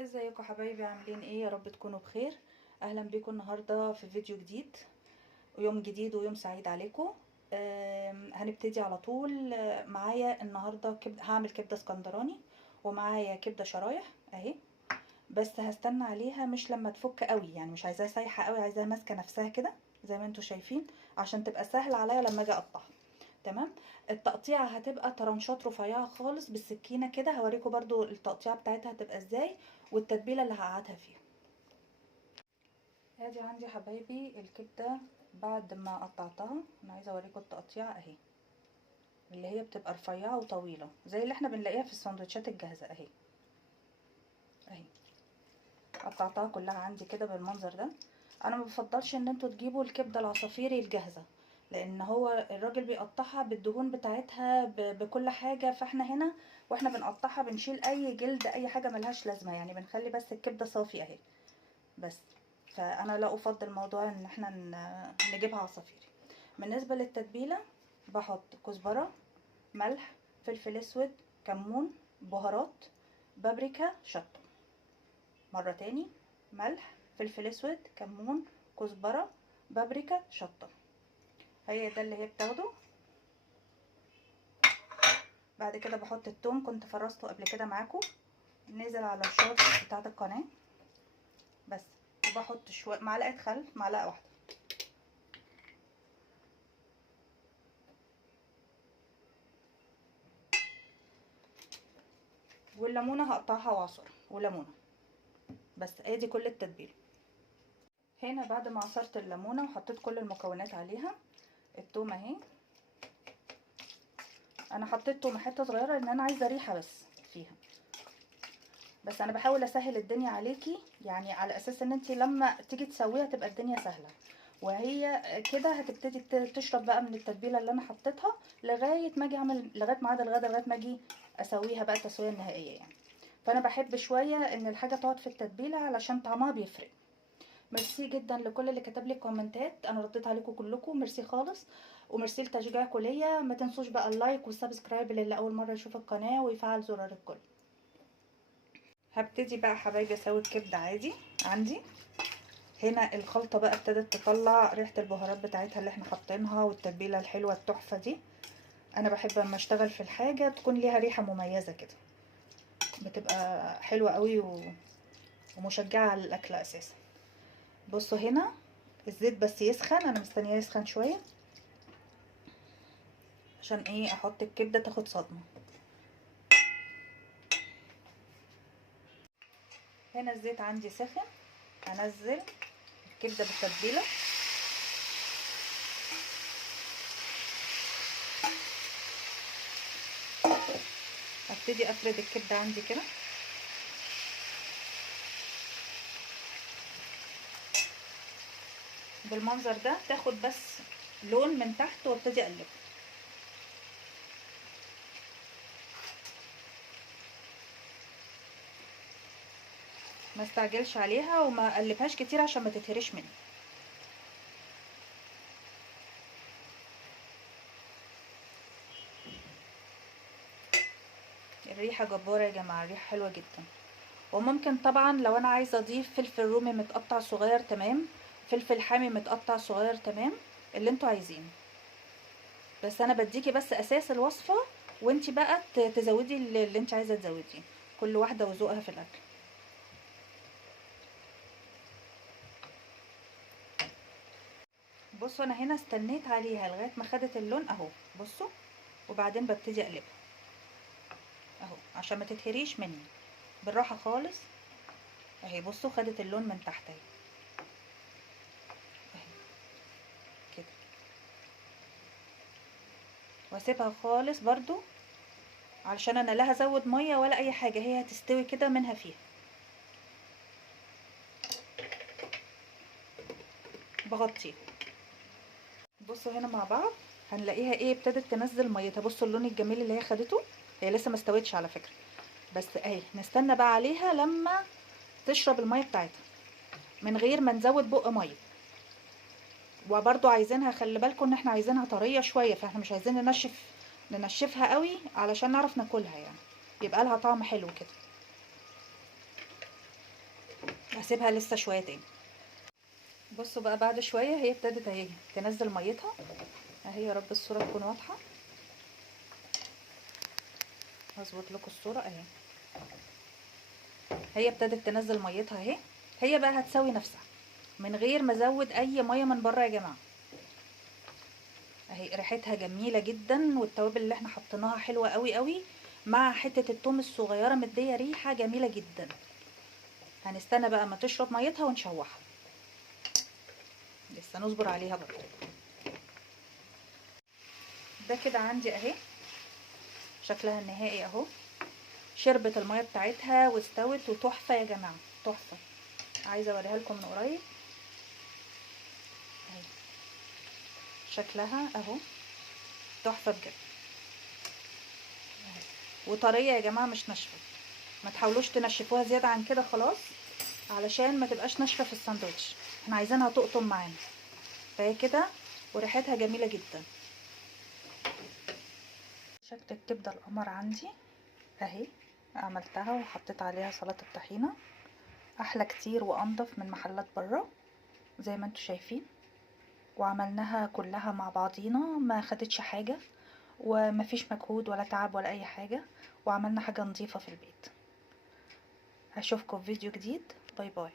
ازيكم حبايبي؟ عاملين ايه؟ يا رب تكونوا بخير. اهلا بيكم النهارده في فيديو جديد ويوم جديد ويوم سعيد عليكم. هنبتدي على طول. معايا النهارده هعمل كبده اسكندراني، ومعايا كبده شرايح اهي. بس هستنى عليها مش لما تفك قوي، يعني مش عايزاها سايحه قوي، عايزاها ماسكه نفسها كده زي ما انتم شايفين، عشان تبقى سهله عليا لما اجي اقطعها. تمام. التقطيعه هتبقى طرنشات رفيعه خالص بالسكينه كده، هوريكم برضو التقطيعه بتاعتها هتبقى ازاي والتتبيله اللي هقعدها فيها. ادي عندي حبايبي الكبده بعد ما قطعتها. انا عايزه اوريكم التقطيعه اهي، اللي هي بتبقى رفيعه وطويله زي اللي احنا بنلاقيها في السندوتشات الجاهزه اهي. اهي قطعتها كلها عندي كده بالمنظر ده. انا ما بفضلش ان انتوا تجيبوا الكبده العصافيري الجاهزه، لان هو الراجل بيقطعها بالدهون بتاعتها بكل حاجه، فاحنا هنا واحنا بنقطعها بنشيل اي جلد، اي حاجه ملهاش لازمه، يعني بنخلي بس الكبده صافي اهي بس. فانا لا افضل موضوع ان احنا نجيبها عصافيري. بالنسبه للتتبيله بحط كزبره، ملح، فلفل اسود، كمون، بهارات، بابريكا، شطه. مره تاني: ملح، فلفل اسود، كمون، كزبره، بابريكا، شطه. هي ده اللي هي بتاخده. بعد كده بحط التوم، كنت فرزته قبل كده معاكم، نزل على الشورت بتاعت القناه بس. وبحط شويه معلقه خل، معلقه واحده، والليمونه هقطعها وعصر وليمونه بس. ادي كل التتبيله. هنا بعد ما عصرت الليمونه وحطيت كل المكونات عليها، التومه اهي. انا حطيت تومه حته صغيره لان انا عايزه ريحه بس فيها، بس انا بحاول اسهل الدنيا عليكي، يعني على اساس ان انت لما تيجي تسويها تبقى الدنيا سهله. وهي كده هتبتدي تشرب بقى من التتبيله اللي انا حطيتها لغايه ما اجي اعمل، لغايه ميعاد الغدا، لغايه ما اجي اسويها بقى التسويه النهائيه يعني. فانا بحب شويه ان الحاجه تقعد في التتبيله علشان طعمها بيفرق. ميرسي جدا لكل اللي كتب لي كومنتات، انا رديت عليكم كلكم، ميرسي خالص. وميرسي لتشجيعكم ليا. ما تنسوش بقى اللايك والسبسكرايب للي اول مره يشوف القناه، ويفعل زرار الكل. هبتدي بقى حبايبي اسوي الكبده عادي عندي. هنا الخلطه بقى ابتدت تطلع ريحه البهارات بتاعتها اللي احنا حاطينها والتتبيله الحلوه التحفه دي. انا بحب لما اشتغل في الحاجه تكون ليها ريحه مميزه كده، بتبقى حلوه قوي ومشجعه على الاكل اساسا. بصوا هنا الزيت بس يسخن، انا مستنياه يسخن شويه عشان ايه؟ احط الكبده تاخد صدمه. هنا الزيت عندي سخن، هنزل الكبده بالتتبيله. هبتدي افرد الكبده عندي كده بالمنظر ده، تاخد بس لون من تحت وابتدي اقلبها. ما استعجلش عليها وما اقلبهاش كتير عشان ما تتهرش مني. الريحه جباره يا جماعه، الريحه حلوه جدا. وممكن طبعا لو انا عايزه اضيف فلفل رومي متقطع صغير تمام، فلفل حامي متقطع صغير تمام، اللي انتوا عايزينه. بس انا بديكي بس اساس الوصفه، وانتي بقى تزودي اللي انت عايزه تزوديه، كل واحده وذوقها في الاكل. بصوا انا هنا استنيت عليها لغايه ما خدت اللون اهو، بصوا، وبعدين ببتدي اقلبها اهو عشان ما تتهريش مني، بالراحه خالص اهي. بصوا خدت اللون من تحت اهي كده، واسيبها خالص برضو علشان انا لا هزود ميه ولا اي حاجه، هي هتستوي كده منها فيها. بغطيها. بصوا هنا مع بعض هنلاقيها ايه، ابتدت تنزل ميتها. بصوا اللون الجميل اللي هي خدته، هي لسه ما استوتش على فكره، بس اهي نستنى بقى عليها لما تشرب الميه بتاعتها من غير ما نزود بق ميه. وبرضو عايزينها، خلي بالكم ان احنا عايزينها طريه شويه، فاحنا مش عايزين ننشفها قوي علشان نعرف ناكلها، يعني يبقى لها طعم حلو كده. هسيبها لسه شويه تاني. بصوا بقى بعد شويه هي ابتدت اهي تنزل ميتها اهي. يا رب الصوره تكون واضحه. هظبط لكم الصوره اهي. هي ابتدت تنزل ميتها اهي. هي بقى هتسوي نفسها من غير ما ازود اي ميه من بره يا جماعه اهي. ريحتها جميله جدا والتوابل اللي احنا حطيناها حلوه قوي قوي مع حته الثوم الصغيره مديه ريحه جميله جدا. هنستنى بقى ما تشرب ميتها ونشوحها. لسه نصبر عليها برضه. ده كده عندي اهي شكلها النهائي اهو. شربت الميه بتاعتها واستوت وتحفه يا جماعه تحفه. عايزه اوريها لكم من قريب اهي. شكلها اهو تحفه بجد اهي. وطريه يا جماعه مش ناشفه. ما تحاولوش تنشفوها زياده عن كده خلاص علشان ما تبقاش ناشفه في الساندوتش. احنا عايزينها تقطم معانا. فهي كده وريحتها جميله جدا. شكل الكبده القمر عندي اهي. عملتها وحطيت عليها سلطه طحينه احلى كتير وانضف من محلات بره زي ما انتوا شايفين. وعملناها كلها مع بعضينا ما خدتش حاجه ومفيش مجهود ولا تعب ولا اي حاجه. وعملنا حاجه نظيفه في البيت. هشوفكم في فيديو جديد. باي باي.